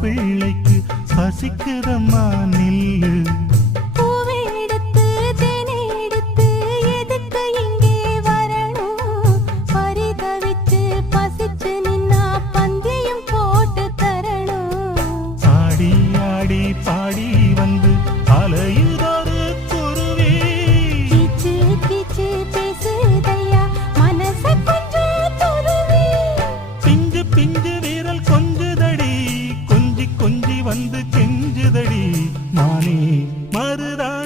பிள்ளைக்கு பசிக்கிறம்மா நில்லு பாடி வந்து அலையும் வந்து கெஞ்சுதடி. மானே மருதான்